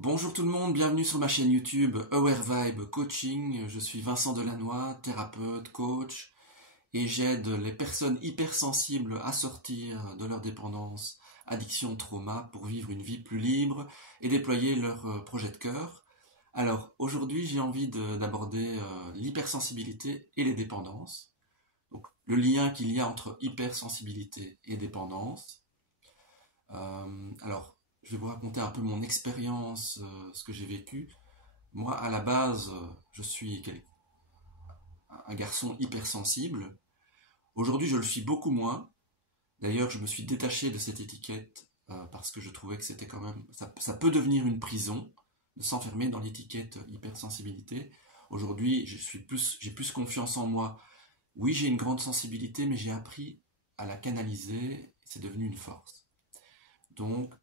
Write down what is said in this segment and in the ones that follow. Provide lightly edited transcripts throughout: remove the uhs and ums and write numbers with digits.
Bonjour tout le monde, bienvenue sur ma chaîne YouTube Aware Vibe Coaching. Je suis Vincent Delannoy, thérapeute, coach, et j'aide les personnes hypersensibles à sortir de leur dépendance, addiction, trauma, pour vivre une vie plus libre et déployer leur projet de cœur. Alors aujourd'hui j'ai envie d'aborder l'hypersensibilité et les dépendances. Donc le lien qu'il y a entre hypersensibilité et dépendance. Alors je vais vous raconter un peu mon expérience, ce que j'ai vécu. Moi, à la base, je suis un garçon hypersensible. Aujourd'hui, je le suis beaucoup moins. D'ailleurs, je me suis détaché de cette étiquette parce que je trouvais que c'était quand même... Ça peut devenir une prison de s'enfermer dans l'étiquette hypersensibilité. Aujourd'hui, j'ai plus confiance en moi. Oui, j'ai une grande sensibilité, mais j'ai appris à la canaliser. C'est devenu une force. Donc,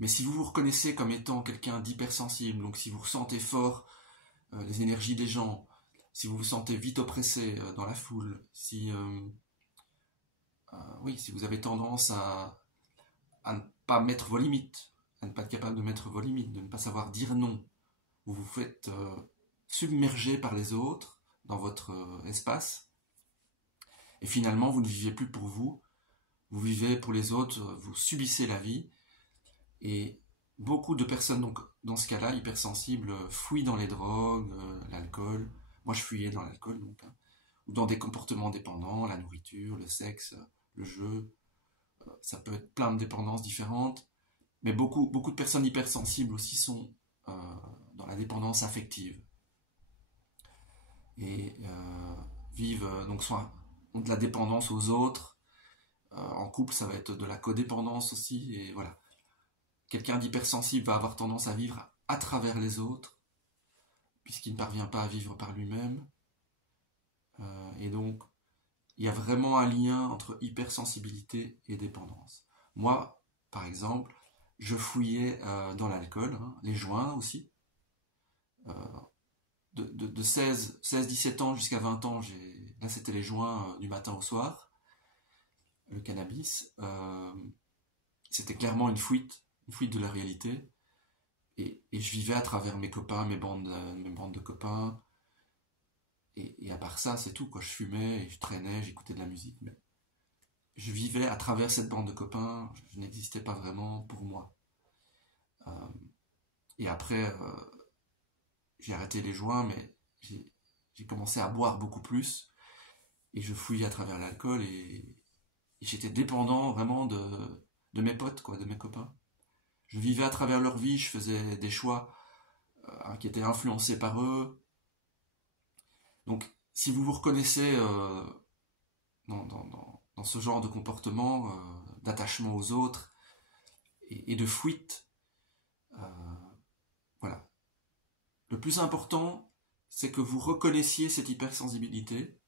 mais si vous vous reconnaissez comme étant quelqu'un d'hypersensible, donc si vous ressentez fort les énergies des gens, si vous vous sentez vite oppressé dans la foule, si vous avez tendance à ne pas mettre vos limites, à ne pas être capable de mettre vos limites, de ne pas savoir dire non, vous vous faites submerger par les autres dans votre espace, et finalement vous ne vivez plus pour vous, vous vivez pour les autres, vous subissez la vie. Et beaucoup de personnes, donc, dans ce cas-là, hypersensibles, fuient dans les drogues, l'alcool. Moi, je fuyais dans l'alcool, donc, hein, ou dans des comportements dépendants, la nourriture, le sexe, le jeu. Ça peut être plein de dépendances différentes. Mais beaucoup de personnes hypersensibles aussi sont dans la dépendance affective. Et vivent, donc, soit ont de la dépendance aux autres. En couple, ça va être de la codépendance aussi. Et voilà. Quelqu'un d'hypersensible va avoir tendance à vivre à travers les autres, puisqu'il ne parvient pas à vivre par lui-même. Et donc, il y a vraiment un lien entre hypersensibilité et dépendance. Moi, par exemple, je fouillais dans l'alcool, hein, les joints aussi. De 16-17 ans jusqu'à 20 ans, là c'était les joints du matin au soir, le cannabis. C'était clairement une fuite de la réalité. Et je vivais à travers mes copains, mes bandes de copains. Et à part ça, c'est tout, quoi. Je fumais, et je traînais, j'écoutais de la musique. Mais je vivais à travers cette bande de copains. Je n'existais pas vraiment pour moi. Et après, j'ai arrêté les joints, mais j'ai commencé à boire beaucoup plus. Et je fouillais à travers l'alcool. Et j'étais dépendant vraiment de mes potes, quoi, de mes copains. Je vivais à travers leur vie, je faisais des choix qui étaient influencés par eux. Donc, si vous vous reconnaissez dans ce genre de comportement, d'attachement aux autres et de fuite, voilà. Le plus important, c'est que vous reconnaissiez cette hypersensibilité,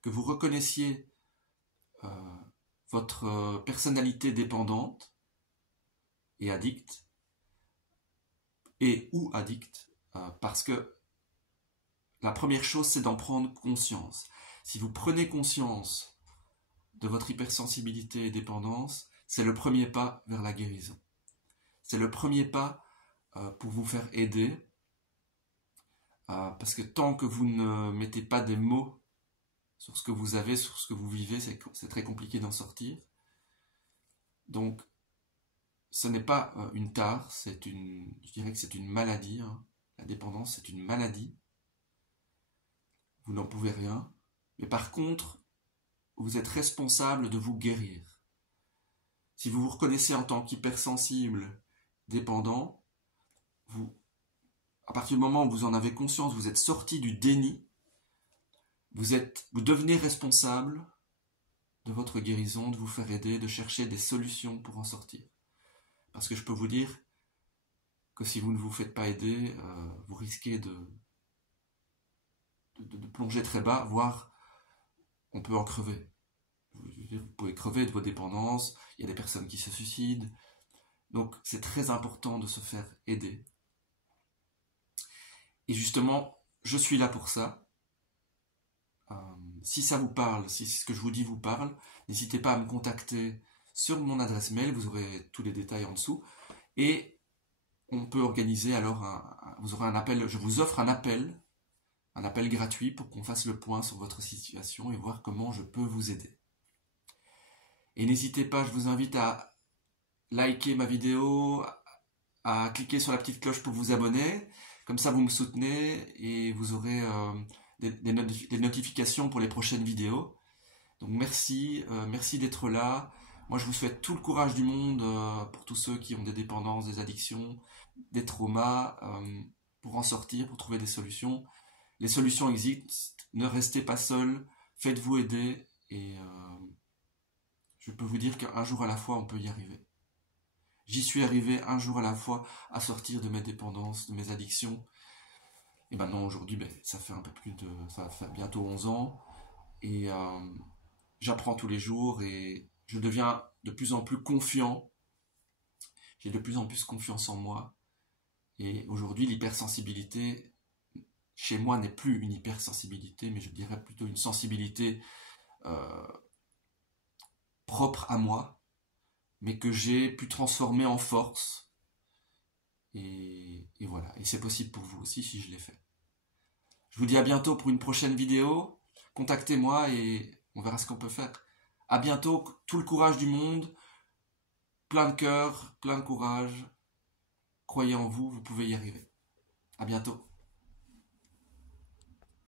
que vous reconnaissiez votre personnalité dépendante et addict, ou addict, parce que la première chose, c'est d'en prendre conscience. Si vous prenez conscience de votre hypersensibilité et dépendance, c'est le premier pas vers la guérison. C'est le premier pas pour vous faire aider, parce que tant que vous ne mettez pas des mots sur ce que vous avez, sur ce que vous vivez, c'est très compliqué d'en sortir. Donc, ce n'est pas une tare, je dirais que c'est une maladie. Hein. La dépendance, c'est une maladie. Vous n'en pouvez rien. Mais par contre, vous êtes responsable de vous guérir. Si vous vous reconnaissez en tant qu'hypersensible, dépendant, à partir du moment où vous en avez conscience, vous êtes sorti du déni, vous devenez responsable de votre guérison, de vous faire aider, de chercher des solutions pour en sortir. Parce que je peux vous dire que si vous ne vous faites pas aider, vous risquez de plonger très bas, voire on peut en crever. Vous pouvez crever de vos dépendances, il y a des personnes qui se suicident. Donc c'est très important de se faire aider. Et justement, je suis là pour ça. Si ça vous parle, si ce que je vous dis vous parle, n'hésitez pas à me contacter sur mon adresse mail, vous aurez tous les détails en dessous. Et on peut organiser alors vous aurez un appel, je vous offre un appel gratuit pour qu'on fasse le point sur votre situation et voir comment je peux vous aider. Et n'hésitez pas, je vous invite à liker ma vidéo, à cliquer sur la petite cloche pour vous abonner. Comme ça, vous me soutenez et vous aurez des notifications pour les prochaines vidéos. Donc merci d'être là. Moi, je vous souhaite tout le courage du monde pour tous ceux qui ont des dépendances, des addictions, des traumas, pour en sortir, pour trouver des solutions. Les solutions existent, ne restez pas seul, faites-vous aider et je peux vous dire qu'un jour à la fois, on peut y arriver. J'y suis arrivé un jour à la fois à sortir de mes dépendances, de mes addictions. Et maintenant aujourd'hui, ça fait ça fait bientôt 11 ans et j'apprends tous les jours et je deviens de plus en plus confiant. J'ai de plus en plus confiance en moi. Et aujourd'hui, l'hypersensibilité, chez moi, n'est plus une hypersensibilité, mais je dirais plutôt une sensibilité propre à moi, mais que j'ai pu transformer en force. Et voilà. Et c'est possible pour vous aussi si je l'ai fait. Je vous dis à bientôt pour une prochaine vidéo. Contactez-moi et on verra ce qu'on peut faire. À bientôt, tout le courage du monde, plein de cœur, plein de courage. Croyez en vous, vous pouvez y arriver. À bientôt.